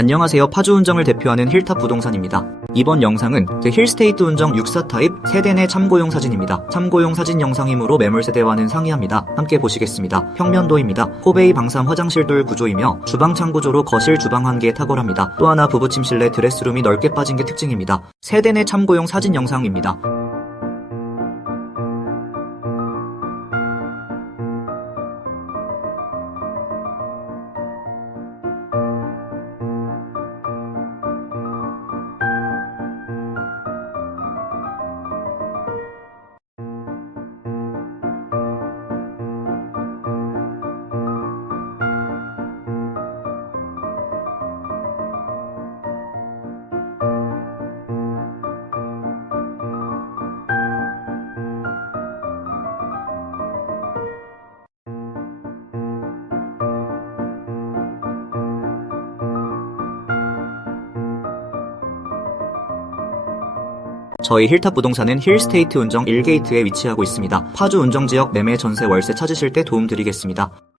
안녕하세요. 파주 운정을 대표하는 힐탑 부동산입니다. 이번 영상은 제 힐스테이트 운정 64 타입 세대 내 참고용 사진입니다. 참고용 사진 영상이므로 매물 세대와는 상이합니다. 함께 보시겠습니다. 평면도입니다. 호베이 방삼 화장실 돌 구조이며 주방 창 구조로 거실 주방 한 개에 탁월합니다. 또 하나 부부 침실내 드레스룸이 넓게 빠진 게 특징입니다. 세대 내 참고용 사진 영상입니다. 저희 힐탑 부동산은 힐스테이트 운정 1게이트에 위치하고 있습니다. 파주 운정 지역 매매 전세 월세 찾으실 때 도움 드리겠습니다.